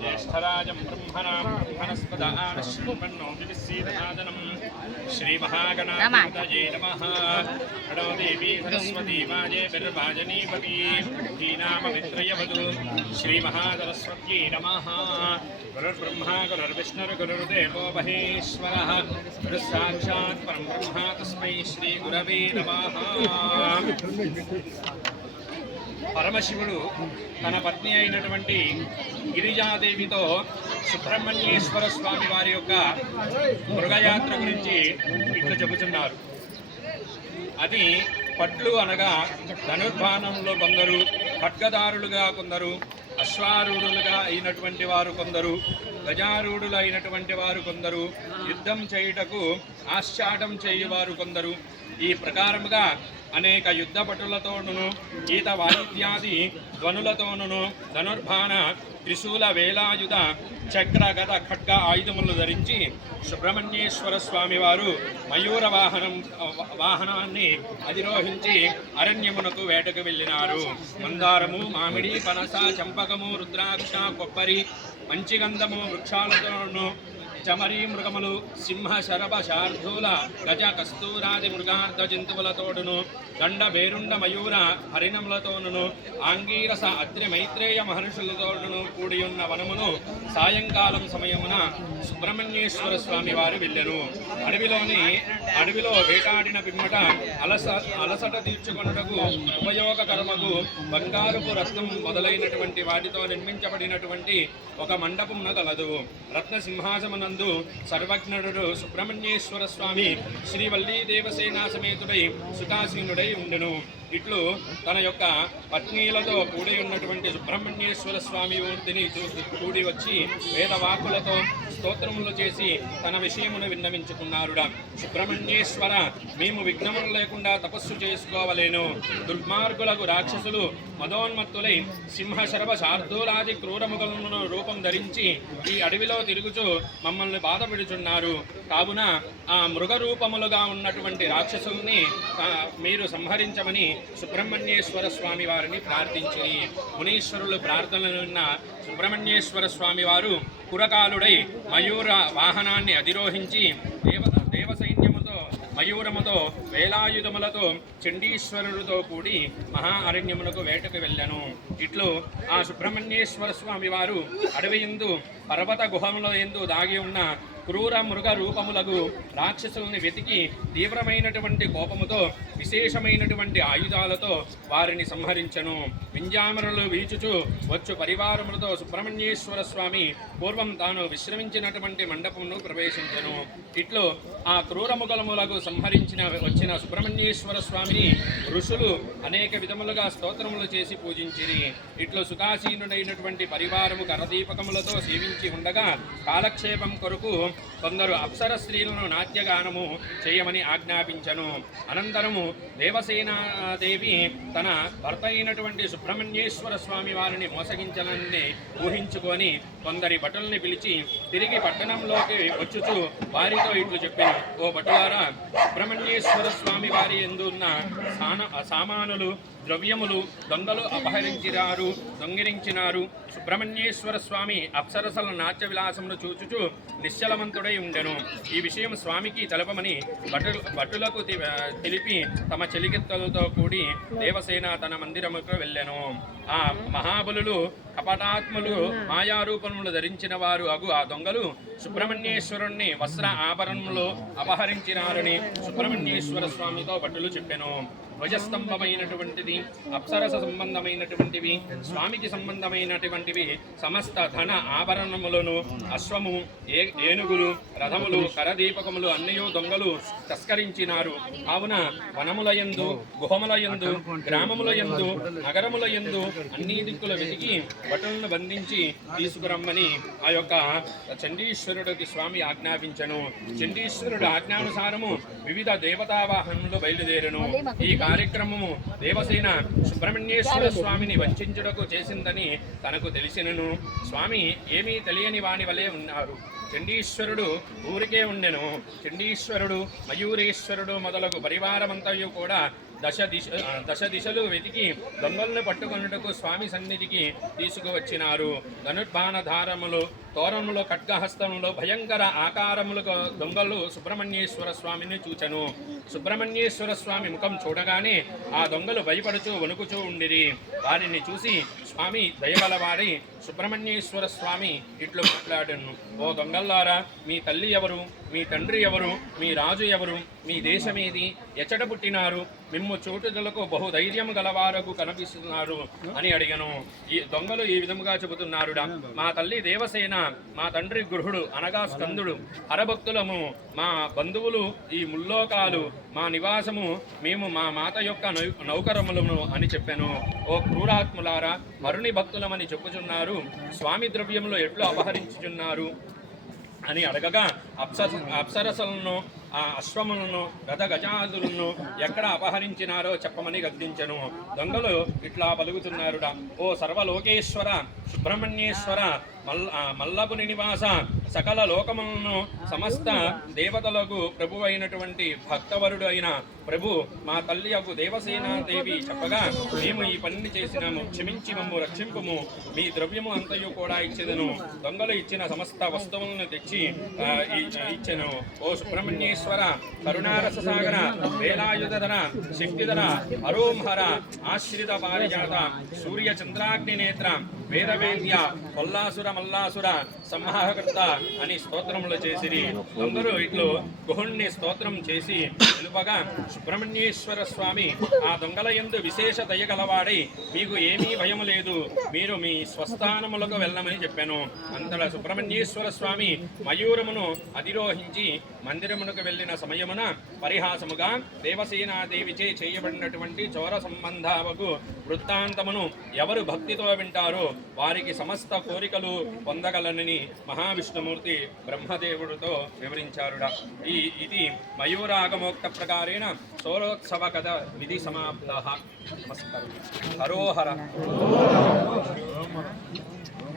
ज्येष्ठराजं ब्रह्मणां ब्रह्मणस्पदानश्वन्नो दिविसीदनादनं श्रीमहागणाधिपतये नमः। प्रणो देवी सरस्वती वाजे बिर्वाजनीपति धीनाममित्रयवधू श्रीमहासरस्वत्यै नमः। गुरुर्ब्रह्मा गुरुर्विष्णुर्गुरुर्देवो महेश्वरः गुरुस्साक्षात् परं ब्रह्म तस्मै श्रीगुरवे नमः। పరమశివుడు తన పత్ని అయినటువంటి గిరిజాదేవితో సుబ్రహ్మణ్యేశ్వర స్వామి వారి యొక్క మృగయాత్ర గురించి ఇట్లా చెబుతున్నారు. అది పట్లు అనగా ధనుర్బాణంలో కొందరు, ఖడ్గదారులుగా కొందరు, అశ్వారూఢులుగా అయినటువంటి వారు కొందరు, గజారూఢులు అయినటువంటి వారు కొందరు, యుద్ధం చేయుటకు ఆశ్చాటం చేయువారు కొందరు. ఈ ప్రకారముగా అనేక యుద్ధ పటులతోనూ గీత వాయిద్యాది ధ్వనులతోనూ ధనుర్బాణ త్రిశూల వేలాయుధ చక్ర గద ఖడ్గ ఆయుధములు ధరించి సుబ్రహ్మణ్యేశ్వర స్వామి వారు మయూర వాహనాన్ని అధిరోహించి అరణ్యమునకు వేటకు వెళ్ళినారు. మందారము, మామిడి, పనస, చంపకము, రుద్రాక్ష, కొబ్బరి, మంచిగంధము వృక్షాలతోనూ చమరీ మృగములు, సింహ, శరభ, శార్ధూల, గజ, కస్తూరాది మృగార్థ జంతువులతోడును దండ, బేరుండ, మయూర హరిణములతోను ఆంగీరస, అద్రి, మైత్రేయ మహర్షులతోడును కూడి ఉన్న వనమును సాయంకాలం సమయమున సుబ్రహ్మణ్యేశ్వర స్వామి వారు వెళ్ళెను. అడవిలో వేటాడిన పిమ్మట అలసట తీర్చుకొనుటకు ఉపయోగకరమగు బంగారుపు రత్నం మొదలైనటువంటి వాటితో నిర్మించబడినటువంటి ఒక మండపమున కలదు. రత్న సింహాసమునందు సర్వజ్ఞుడు సుబ్రహ్మణ్యేశ్వర స్వామి శ్రీవల్లీ దేవసేనా సమేతుడై సుఖాసీనుడై ఉండెను. ఇట్లు తన యొక్క పత్నీలతో కూడి ఉన్నటువంటి సుబ్రహ్మణ్యేశ్వర స్వామి మూర్తిని కూడి వచ్చి వేదవాకులతో స్తోత్రములు చేసి తన విషయమును విన్నవించుకున్నారుడా. సుబ్రహ్మణ్యేశ్వర, మేము విఘ్నములు లేకుండా తపస్సు చేసుకోవలేను. దుర్మార్గులకు రాక్షసులు మదోన్మత్తులై సింహ, శరభ, శార్దూలాది క్రూరములను రూపం ధరించి ఈ అడవిలో తిరుగుచూ మమ్మల్ని బాధ పెడుచున్నారు. కావున ఆ మృగ రూపములుగా ఉన్నటువంటి రాక్షసుల్ని మీరు సంహరించమని సుబ్రహ్మణ్యేశ్వర స్వామి వారిని ప్రార్థించి మునీశ్వరులు ప్రార్థనలు ఉన్న సుబ్రహ్మణ్యేశ్వర స్వామి వారు కురకాలుడై మయూర వాహనాన్ని అధిరోహించి దేవసైన్యముతో మయూరముతో వేలాయుధములతో చండీశ్వరుడితో కూడి మహా అరణ్యములకు వేటకు వెళ్ళాను. ఇట్లు ఆ సుబ్రహ్మణ్యేశ్వర స్వామి వారు అడవియందు పర్వత గుహముల యందు దాగి ఉన్న క్రూర మృగ రూపములకు రాక్షసుల్ని వెతికి తీవ్రమైనటువంటి కోపముతో విశేషమైనటువంటి ఆయుధాలతో వారిని సంహరించను. వింజామరులు వీచుచు వచ్చు పరివారములతో సుబ్రహ్మణ్యేశ్వర స్వామి పూర్వం తాను విశ్రమించినటువంటి మండపమును ప్రవేశించను. ఇట్లు ఆ క్రూరముగలములకు వచ్చిన సుబ్రహ్మణ్యేశ్వర స్వామిని ఋషులు అనేక విధములుగా స్తోత్రములు చేసి పూజించిరి. ఇట్లు సుఖాసీనుడైనటువంటి పరివారము కరదీపకములతో సేవించి ఉండగా కాలక్షేపం కొరకు కొందరు అప్సర స్త్రీలను నాట్యగానము చేయమని ఆజ్ఞాపించను. అనంతరము దేవసేనాదేవి తన భర్త అయినటువంటి సుబ్రహ్మణ్యేశ్వర స్వామి వారిని మోసగించాలని ఊహించుకొని కొందరి భటుల్ని పిలిచి తిరిగి పట్టణంలోకి వచ్చుచు వారితో ఇట్లు చెప్పాను. ఓ భటులారా, సుబ్రహ్మణ్యేశ్వర స్వామి వారి యందు ఉన్న సామానులు, ద్రవ్యములు దొంగలు దొంగిరించినారు. సుబ్రహ్మణ్యేశ్వర స్వామి అప్సరసల నాట్య విలాసమును చూచుచు నిశ్చలవంతుడై ఉండెను. ఈ విషయం స్వామికి తెలపమని భటులకు తెలిపి తమ చెలికెత్తలతో కూడి దేవసేన తన మందిరముకు వెళ్ళెను. ఆ మహాబలులు, కపటాత్ములు, మాయారూపములు ధరించిన వారు అగు ఆ దొంగలు సుబ్రహ్మణ్యేశ్వరుణ్ణి వస్త్ర ఆభరణములు అపహరించినారని సుబ్రహ్మణ్యేశ్వర స్వామితో భటులు చెప్పెను. ధ్వజస్తంభమైనటువంటిది, అప్సరస సంబంధమైనటువంటివి, స్వామికి సంబంధమైనటువంటివి సమస్త ధన ఆభరణములను, అశ్వము, ఏనుగులు, రథములు, కరదీపకములు అన్నయూ దొంగలు తస్కరించినారు. కావున వనములయందు, గుహములయందు, గ్రామములయందు, నగరములయందు అన్ని దిక్కుల వెతికి భటులను బంధించి తీసుకురమ్మని ఆ యొక్క చండీశ్వరుడికి స్వామి ఆజ్ఞాపించను. చండీశ్వరుడు ఆజ్ఞానుసారము వివిధ దేవతావాహనములు బయలుదేరను. ఈ కార్యక్రమము దేవసేన సుబ్రహ్మణ్యేశ్వర స్వామిని వంచుటకు చేసిందని తనకు తెలిసినను. స్వామి ఏమీ తెలియని వాని వలె ఉన్నారు. చండీశ్వరుడు ఊరికే ఉండెను. చండీశ్వరుడు, మయూరేశ్వరుడు మొదలగు పరివారమంతయు కూడా దశ దిశలు వెతికి దొంగలను పట్టుకొనుటకు స్వామి సన్నిధికి తీసుకువచ్చినారు. ధనుర్బాణధారములు, తోరణములు, ఖడ్గహస్తములు, భయంకర ఆకారములు దొంగలు సుబ్రహ్మణ్యేశ్వర స్వామిని చూచెను. సుబ్రహ్మణ్యేశ్వర స్వామి ముఖం చూడగానే ఆ దొంగలు భయపడుచూ వణుకుచూ ఉండిరి. వారిని చూసి స్వామి దయగలవారి సుబ్రహ్మణ్యేశ్వర స్వామి ఇట్లు మాట్లాడను. ఓ దొంగల్లారా, మీ తల్లి ఎవరు, మీ తండ్రి ఎవరు, మీ రాజు ఎవరు, మీ దేశమేది, ఎచ్చట పుట్టినారు, మిమ్ము చూటుదలకు బహుధైర్యం గలవారకు కనిపిస్తున్నారు అని అడిగను. ఈ దొంగలు ఈ విధముగా చెబుతున్నారుడా, మా తల్లి దేవసేన, మా తండ్రి గృహుడు అనగా స్కందుడు, హరభక్తులము, మా బంధువులు ఈ ముల్లోకాలు, మా నివాసము, మేము మా మాత యొక్క నౌకరములను అని చెప్పాను. ఓ క్రూరాత్ములారా, వరుణి భక్తులమని చెప్పుచున్నారు, స్వామి ద్రవ్యములు ఎట్లు అపహరించుచున్నారు అని అడగగా అప్సరసలను, ఆ అశ్వములను, రథ గజాదులను ఎక్కడ అపహరించినారో చెప్పమని గద్దించెను. దొంగలు ఇట్లా పలుకుతున్నారుడా, ఓ సర్వలోకేశ్వర సుబ్రహ్మణ్యేశ్వర మల్లపుని నివాస, సకల లోకములను సమస్త దేవతలకు ప్రభు అయినటువంటి భక్తవరుడు అయిన ప్రభు, మా తల్లి అగు దేవసేనాదేవి చెప్పగా మేము ఈ పనిని చేసినాము, క్షమించి మమ్ము రక్షింపుము, మీ ద్రవ్యము అంతయు కూడా ఇచ్చేదను. దొంగలు ఇచ్చిన సమస్త వస్తువులను తెచ్చి ఇచ్చెను. ఓ సుబ్రహ్మణ్యేశ్వర కరుణారస సాగర వేలాయుధర శక్తిధర హరోంహర ఆశ్రిత పారిజాత సూర్య చంద్రాగ్ని నేత్ర వేదవేద్య కొల్లాసుర మల్లాసుర సంహారకర్త అని స్తోత్రములు చేసిరి. దొంగలు ఇట్లు గుహుణ్ణి స్తోత్రం చేసి తెలుపగా సుబ్రహ్మణ్యేశ్వర స్వామి ఆ దొంగల యందు విశేష దయగలవాడై మీకు ఏమీ భయము లేదు, మీరు మీ స్వస్థానములకు వెళ్ళమని చెప్పాను. అంతటా సుబ్రహ్మణ్యేశ్వర స్వామి మయూరమును అధిరోహించి మందిరమునకు వెళ్ళిన సమయమున పరిహాసముగా దేవసేనాదేవిచే చేయబడినటువంటి చోర సంబంధముకు వృత్తాంతమును ఎవరు భక్తితో వింటారో వారికి సమస్త కోరికలు పొందగలనని మహావిష్ణుమూర్తి బ్రహ్మదేవుడితో వివరించారుడా. ఇది మయూరాగమోక్త ప్రకారేణ సౌరోత్సవ కథ విధి సమాప్త. నమస్కారం. హరోహర.